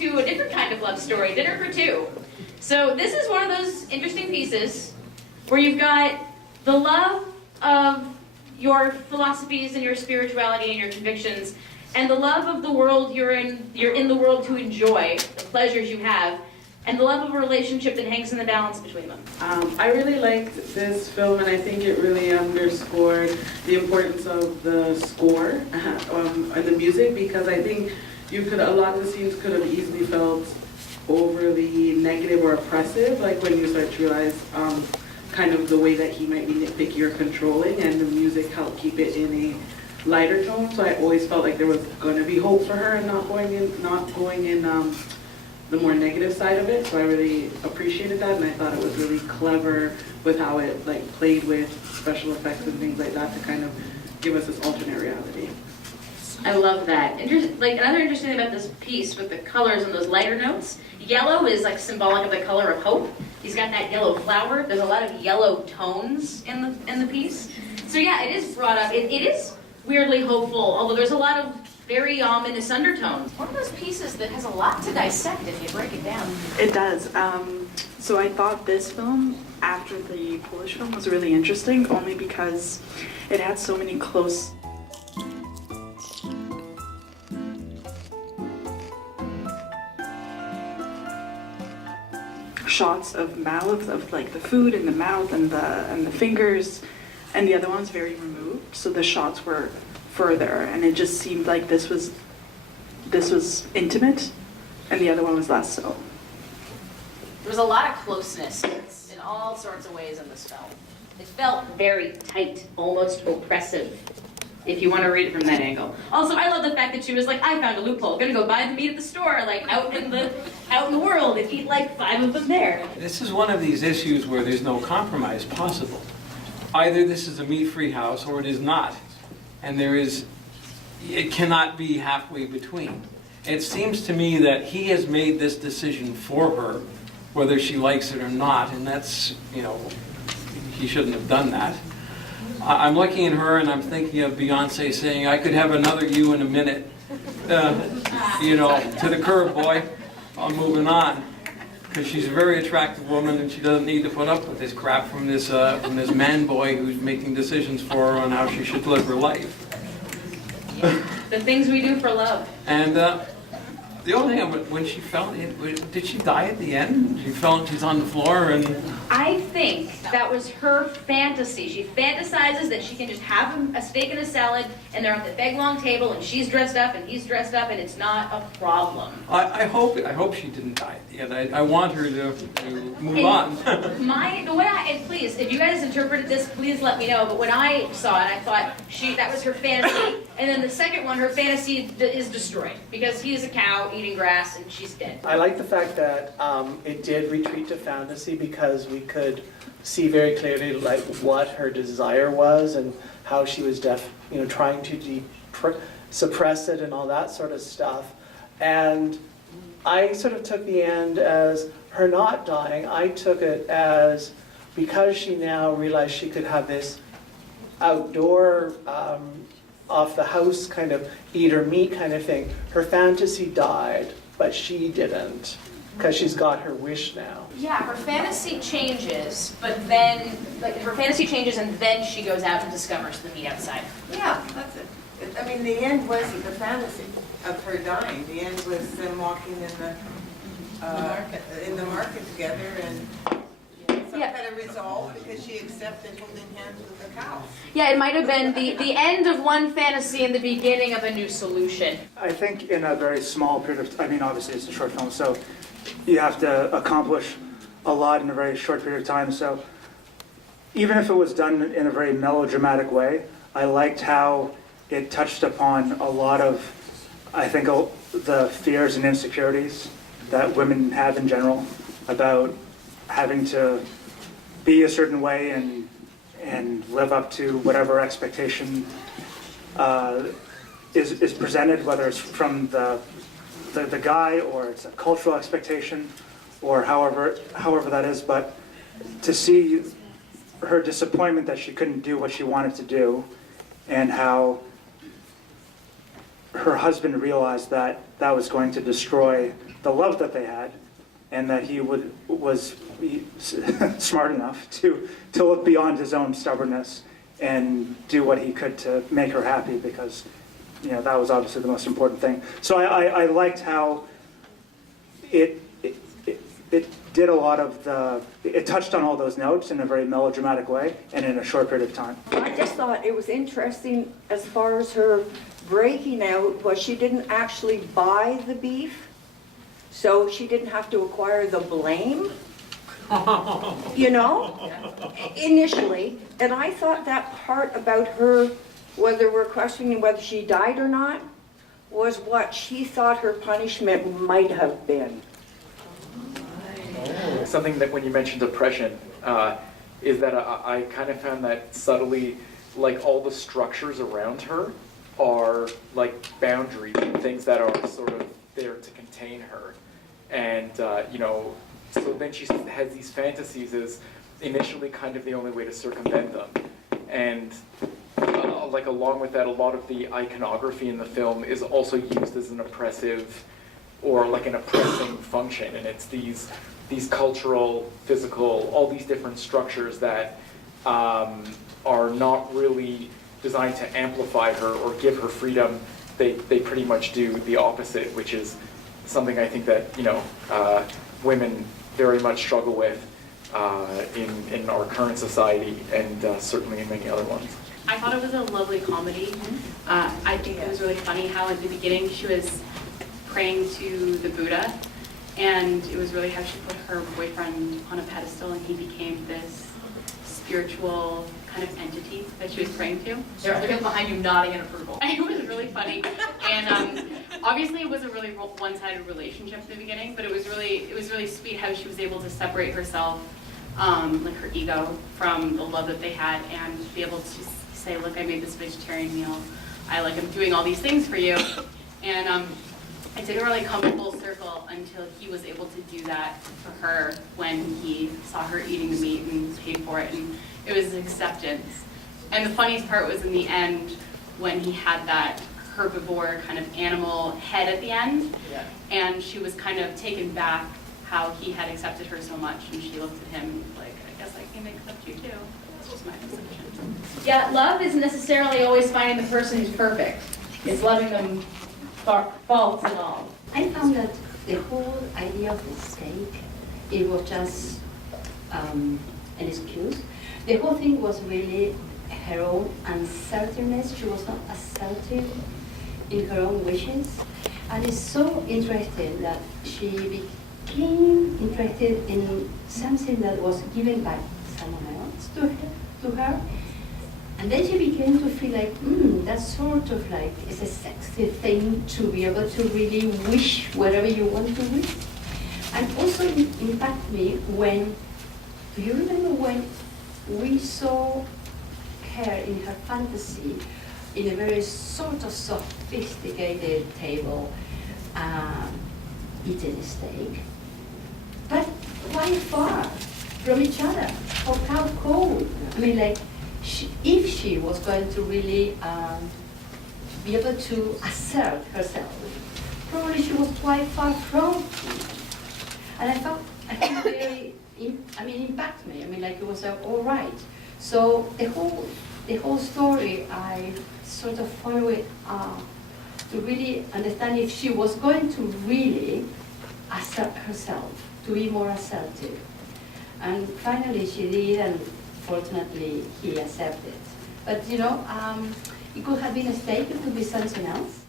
to a different kind of love story, Dinner for Two. So this is one of those interesting pieces where you've got the love of your philosophies and your spirituality and your convictions, and the love of the world you're in the world to enjoy, the pleasures you have, and the love of a relationship that hangs in the balance between them. I really liked this film, and I think it really underscored the importance of the score and the music, because I think a lot of the scenes could have easily felt overly negative or oppressive, like when you start to realize kind of the way that he might be nitpicky or controlling, and the music helped keep it in a lighter tone. So I always felt like there was going to be hope for her and not going in the more negative side of it. So I really appreciated that, and I thought it was really clever with how it like played with special effects and things like that to kind of give us this alternate reality. I love that. Like another interesting thing about this piece with the colors and those lighter notes, yellow is like symbolic of the color of hope. He's got that yellow flower. There's a lot of yellow tones in the piece. So yeah, it is brought up. It is weirdly hopeful, although there's a lot of very ominous undertones. One of those pieces that has a lot to dissect if you break it down. It does. So I thought this film, after the Polish film, was really interesting, only because it had so many close shots of mouths, of like the food in the mouth and the fingers, and the other one's very removed, so the shots were further, and it just seemed like this was intimate, and the other one was less so. There was a lot of closeness in all sorts of ways in this film. It felt very tight, almost oppressive, if you want to read it from that angle. Also, I love the fact that she was like, I found a loophole, gonna go buy the meat at the store, like out in the world and eat like 5 of them there. This is one of these issues where there's no compromise possible. Either this is a meat-free house or it is not. And it cannot be halfway between. It seems to me that he has made this decision for her, whether she likes it or not, and that's, he shouldn't have done that. I'm looking at her and I'm thinking of Beyonce saying, I could have another you in a minute. To the curb, boy. I'm moving on. Because she's a very attractive woman and she doesn't need to put up with this crap from this man boy who's making decisions for her on how she should live her life. The things we do for love. And the only thing, when she fell, did she die at the end? She fell and she's on the floor and... I think that was her fantasy. She fantasizes that she can just have a steak and a salad and they're at the big long table and she's dressed up and he's dressed up and it's not a problem. I hope she didn't die at the end. I want her to move on. Please, if you guys interpreted this, please let me know. But when I saw it, I thought that was her fantasy. And then the second one, her fantasy is destroyed because he is a cow eating grass and she's dead. I like the fact that it did retreat to fantasy, because we could see very clearly like what her desire was and how she was trying to suppress it and all that sort of stuff. And I sort of took the end as her not dying. I took it as, because she now realized she could have this outdoor, off the house kind of eat her meat kind of thing, her fantasy died, but she didn't, because she's got her wish now. Yeah, her fantasy changes, but then, her fantasy changes and then she goes out and discovers the meat outside. Yeah, that's it. I mean, the end wasn't the fantasy of her dying. The end was them walking in the market together and some kind of resolve, because she accepted holding hands with the cow. Yeah, it might have been the end of one fantasy and the beginning of a new solution. I think in a very small period of time, obviously it's a short film, so you have to accomplish a lot in a very short period of time. So even if it was done in a very melodramatic way, I liked how it touched upon a lot of, I think, the fears and insecurities that women have in general about having to be a certain way and live up to whatever expectation is presented, whether it's from the guy or it's a cultural expectation or however that is. But to see her disappointment that she couldn't do what she wanted to do, and how her husband realized that that was going to destroy the love that they had, and that he was smart enough to look beyond his own stubbornness and do what he could to make her happy, because that was obviously the most important thing. So I liked how it did a lot of it touched on all those notes in a very melodramatic way and in a short period of time. I just thought it was interesting as far as her breaking out was she didn't actually buy the beef, so she didn't have to acquire the blame, initially. And I thought that part about her, whether we're questioning whether she died or not, was what she thought her punishment might have been. Something that when you mentioned depression, is that I kind of found that subtly, like all the structures around her are like boundaries and things that are sort of there to contain her. And, so then she has these fantasies as initially kind of the only way to circumvent them. And like along with that, a lot of the iconography in the film is also used as an oppressive or like an oppressing function. And it's these cultural, physical, all these different structures that are not really designed to amplify her or give her freedom. They pretty much do the opposite, which is something I think that women very much struggle with in our current society, and certainly in many other ones. I thought it was a lovely comedy. I think it was really funny how at the beginning she was praying to the Buddha, and it was really how she put her boyfriend on a pedestal and he became this spiritual kind of entity that she was praying to. There are other people behind you nodding in approval. It was really funny, and obviously it was a really one-sided relationship at the beginning, but it was really sweet how she was able to separate herself, like her ego, from the love that they had, and be able to say, look, I made this vegetarian meal. I'm doing all these things for you, and it didn't really come full circle until he was able to do that for her when he saw her eating the meat and paid for it, and it was acceptance. And the funniest part was in the end when he had that herbivore kind of animal head at the end, and she was kind of taken back how he had accepted her so much, and she looked at him like, I guess I can accept you too. That's just my perception. Yeah, love isn't necessarily always finding the person who's perfect. It's loving them faults and all. I found that the whole idea of the steak, it was just an excuse. The whole thing was really her own uncertainness. She was not assertive in her own wishes. And it's so interesting that she became interested in something that was given by someone else to her. And then she began to feel like, that's sort of like, it's a sexy thing to be able to really wish whatever you want to wish. And also it impacted me when, do you remember when we saw her in her fantasy in a very sort of sophisticated table eating a steak, but quite far from each other? How cold. I mean, like, if she was going to really be able to assert herself, probably she was quite far from it. And I found it very, impact me. I mean, like, it was all right. So the whole story, I sort of follow it to really understand if she was going to really assert herself, to be more assertive. And finally she did, and fortunately he accepted. But it could have been a steak, it could be something else.